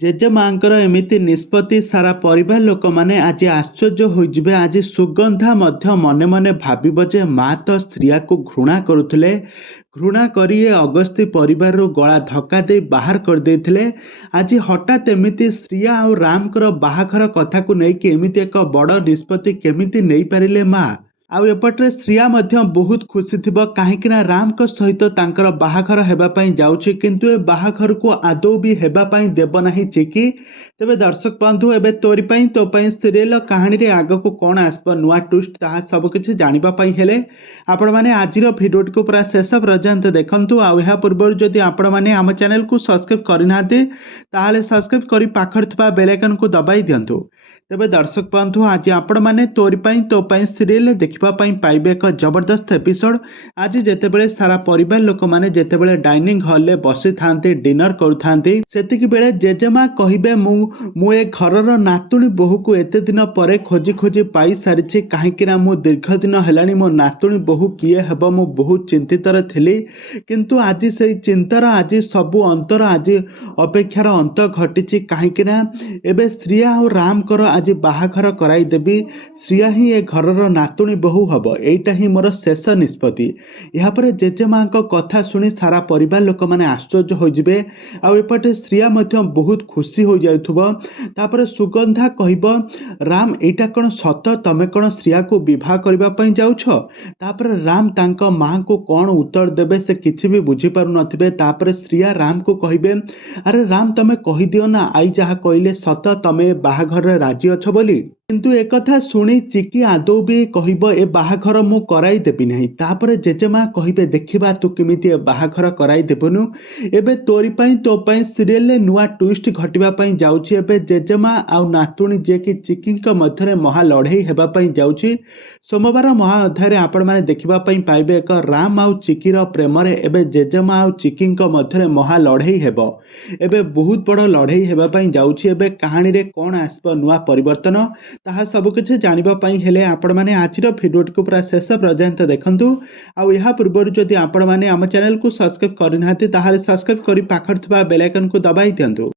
ଜେଜେମାଙ୍କର ଏମିତି ନିଷ୍ପତ୍ତି ସାରା ପରିବାର ଲୋକମାନେ ଆଜି ଆଶ୍ଚର୍ଯ୍ୟ ହୋଇଯିବେ। ଆଜି ସୁଗନ୍ଧା ମଧ୍ୟ ମନେ ମନେ ଭାବିବ ଯେ ମା ତ ସ୍ତ୍ରୀକୁ ଘୃଣା କରୁଥିଲେ, ଘୃଣା କରି ଏ ଅଗସ୍ତି ପରିବାରରୁ ଗଳା ଧକ୍କା ଦେଇ ବାହାର କରିଦେଇଥିଲେ। ଆଜି ହଠାତ୍ ଏମିତି ଶ୍ରିୟା ଆଉ ରାମଙ୍କର ବାହାଘର କଥାକୁ ନେଇକି ଏମିତି ଏକ ବଡ଼ ନିଷ୍ପତ୍ତି କେମିତି ନେଇପାରିଲେ ମା? ଆଉ ଏପଟରେ ଶ୍ରିୟା ମଧ୍ୟ ବହୁତ ଖୁସି ଥିବ, କାହିଁକି ନା ରାମଙ୍କ ସହିତ ତାଙ୍କର ବାହାଘର ହେବା ପାଇଁ ଯାଉଛି, କିନ୍ତୁ ଏ ବାହାଘରକୁ ଆଦୌ ବି ହେବା ପାଇଁ ଦେବ ନାହିଁ ଚିକି। ତେବେ ଦର୍ଶକ ବନ୍ଧୁ, ଏବେ ତୋରି ପାଇଁ ତୋ ପାଇଁ ସିରିଏଲ କାହାଣୀରେ ଆଗକୁ କ'ଣ ଆସିବ ନୂଆ ଟ୍ୱିଷ୍ଟ, ତାହା ସବୁକିଛି ଜାଣିବା ପାଇଁ ହେଲେ ଆପଣମାନେ ଆଜିର ଭିଡ଼ିଓଟିକୁ ପୁରା ଶେଷ ପର୍ଯ୍ୟନ୍ତ ଦେଖନ୍ତୁ। ଆଉ ଏହା ପୂର୍ବରୁ ଯଦି ଆପଣମାନେ ଆମ ଚ୍ୟାନେଲକୁ ସବସ୍କ୍ରାଇବ୍ କରିନାହାନ୍ତି ତାହେଲେ ସବସ୍କ୍ରାଇବ୍ କରି ପାଖରେ ଥିବା ବେଲ୍ ଆଇକନକୁ ଦବାଇ ଦିଅନ୍ତୁ। ତେବେ ଦର୍ଶକ ବନ୍ଧୁ, ଆଜି ଆପଣମାନେ ତୋରି ପାଇଁ ତୋ ପାଇଁ ସିରିଏଲରେ ଦେଖିବା ପାଇଁ ପାଇବେ ଏକ ଜବରଦସ୍ତ ଏପିସୋଡ। ଆଜି ଯେତେବେଳେ ସାରା ପରିବାର ଲୋକମାନେ ଯେତେବେଳେ ଡାଇନିଂ ହଲରେ ବସିଥାନ୍ତି, ଡିନର କରୁଥାନ୍ତି, ସେତିକି ବେଳେ ଜେଜେମା କହିବେ ମୁଁ ଏ ଘରର ନାତୁଣୀ ବୋହୂକୁ ଏତେ ଦିନ ପରେ ଖୋଜି ଖୋଜି ପାଇ ସାରିଛି, କାହିଁକି ନା ମୁଁ ଦୀର୍ଘ ଦିନ ହେଲାଣି ମୋ ନାତୁଣୀ ବୋହୂ କିଏ ହେବ ମୁଁ ବହୁତ ଚିନ୍ତିତରେ ଥିଲି, କିନ୍ତୁ ଆଜି ସେଇ ଚିନ୍ତାର ଆଜି ସବୁ ଅନ୍ତର ଆଜି ଅପେକ୍ଷାର ଅନ୍ତ ଘଟିଛି, କାହିଁକି ନା ଏବେ ଶ୍ରିୟା ଆଉ ରାମଙ୍କର ଆଜି ବାହାଘର କରାଇଦେବି। ଶ୍ରିୟା ହିଁ ଏ ଘରର ନାତୁଣୀ ବୋହୂ ହେବ, ଏଇଟା ହିଁ ମୋର ଶେଷ ନିଷ୍ପତ୍ତି। ଏହାପରେ ଜେଜେମାଙ୍କ କଥା ଶୁଣି ସାରା ପରିବାର ଲୋକମାନେ ଆଶ୍ଚର୍ଯ୍ୟ ହୋଇଯିବେ। ଆଉ ଏପଟେ ଶ୍ରିୟା ମଧ୍ୟ ବହୁତ ଖୁସି ହୋଇଯାଉଥିବ। ତାପରେ ସୁଗନ୍ଧା କହିବ, ରାମ ଏଇଟା କ'ଣ ସତ? ତମେ କ'ଣ ଶ୍ରିୟାକୁ ବିବାହ କରିବା ପାଇଁ ଯାଉଛ? ତାପରେ ରାମ ତାଙ୍କ ମାଙ୍କୁ କ'ଣ ଉତ୍ତର ଦେବେ ସେ କିଛି ବି ବୁଝିପାରୁନଥିବେ। ତାପରେ ଶ୍ରିୟା ରାମକୁ କହିବେ, ଆରେ ରାମ, ତମେ କହିଦିଅ ନା ଆଈ ଯାହା କହିଲେ ସତ, ତମେ ବାହାଘରରେ ରାଜି ଅଛ ବୋଲି। କିନ୍ତୁ ଏକଥା ଶୁଣି ଚିକି ଆଦୌ ବି କହିବ ଏ ବାହାଘର ମୁଁ କରାଇ ଦେବି ନାହିଁ। ତାପରେ ଜେଜେମା କହିବେ, ଦେଖିବା ତୁ କେମିତି ଏ ବାହାଘର କରାଇ ଦେବୁନୁ। ଏବେ ତୋରି ପାଇଁ ତୋ ପାଇଁ ସିରିଏଲରେ ନୂଆ ଟ୍ୱିଷ୍ଟ ଘଟିବା ପାଇଁ ଯାଉଛି। ଏବେ ଜେଜେମା ଆଉ ନାତୁଣୀ ଯିଏକି ଚିକିଙ୍କ ମଧ୍ୟରେ ମହା ଲଢ଼େଇ ହେବା ପାଇଁ ଯାଉଛି। ସୋମବାର ମହା ଅଧ୍ୟାୟରେ ଆପଣମାନେ ଦେଖିବା ପାଇଁ ପାଇବେ ଏକ ରାମ ଆଉ ଚିକିର ପ୍ରେମରେ ଏବେ ଜେଜେମା ଆଉ ଚିକିଙ୍କ ମଧ୍ୟରେ ମହା ଲଢ଼େଇ ହେବ। ଏବେ ବହୁତ ବଡ଼ ଲଢ଼େଇ ହେବା ପାଇଁ ଯାଉଛି। ଏବେ କାହାଣୀରେ କ'ଣ ଆସିବ ନୂଆ ପରିବର୍ତ୍ତନ, ତାହା ସବୁକିଛି ଜାଣିବା ପାଇଁ ହେଲେ ଆପଣମାନେ ଆଜିର ଭିଡ଼ିଓଟିକୁ ପୁରା ଶେଷ ପର୍ଯ୍ୟନ୍ତ ଦେଖନ୍ତୁ। ଆଉ ଏହା ପୂର୍ବରୁ ଯଦି ଆପଣମାନେ ଆମ ଚ୍ୟାନେଲକୁ ସବସ୍କ୍ରାଇବ୍ କରିନାହାନ୍ତି ତାହେଲେ ସବସ୍କ୍ରାଇବ୍ କରି ପାଖରେ ଥିବା ବେଲ୍ ଆଇକନକୁ ଦବାଇ ଦିଅନ୍ତୁ।